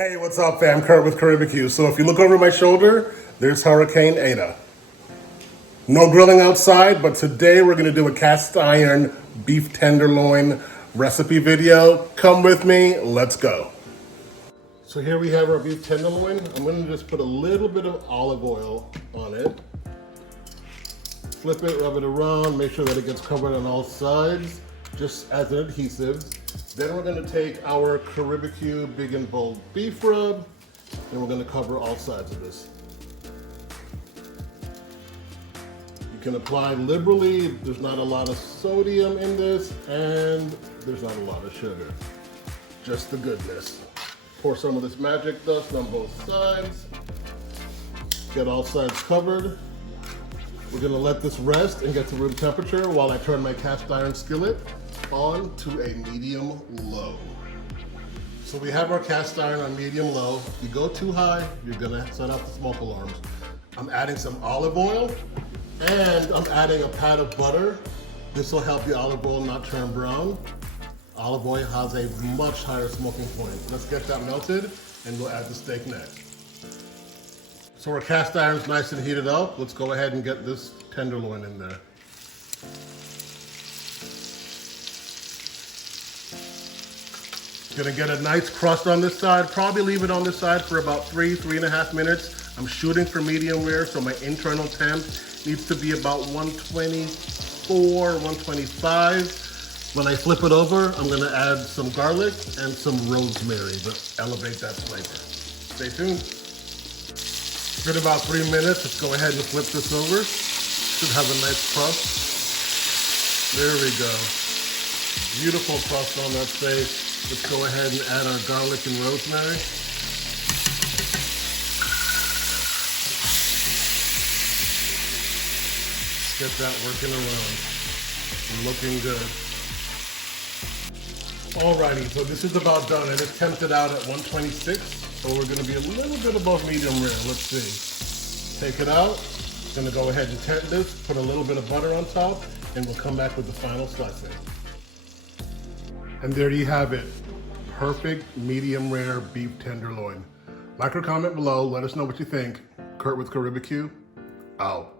Hey, what's up fam? Kurt with Caribeque. So if you look over my shoulder, there's Hurricane ETA. No grilling outside, but today we're gonna do a cast iron beef tenderloin recipe video. Come with me, let's go. So here we have our beef tenderloin. I'm gonna just put a little bit of olive oil on it. Flip it, rub it around, make sure that it gets covered on all sides, just as an adhesive. Then we're gonna take our Caribeque Big and Bold beef rub, and we're gonna cover all sides of this. You can apply liberally. There's not a lot of sodium in this, and there's not a lot of sugar. Just the goodness. Pour some of this magic dust on both sides. Get all sides covered. We're gonna let this rest and get to room temperature while I turn my cast iron skillet on to a medium low. So we have our cast iron on medium low. If you go too high, you're gonna set off the smoke alarms. I'm adding some olive oil and I'm adding a pat of butter. This will help the olive oil not turn brown. Olive oil has a much higher smoking point. Let's get that melted and we'll add the steak next. So our cast iron's nice and heated up. Let's go ahead and get this tenderloin in there. Gonna get a nice crust on this side. Probably leave it on this side for about 3.5 minutes. I'm shooting for medium rare, so my internal temp needs to be about 124, 125. When I flip it over, I'm gonna add some garlic and some rosemary to elevate that flavor. Stay tuned. It's been about 3 minutes. Let's go ahead and flip this over. Should have a nice crust. There we go. Beautiful crust on that steak. Let's go ahead and add our garlic and rosemary. Get that working around. Looking good. Alrighty, so this is about done and it's temped out at 126. So we're gonna be a little bit above medium rare. Let's see. Take it out. Gonna go ahead and tent this, put a little bit of butter on top, and we'll come back with the final slicing. And there you have it. Perfect medium rare beef tenderloin. Like or comment below, let us know what you think. Kurt with Caribeque, out.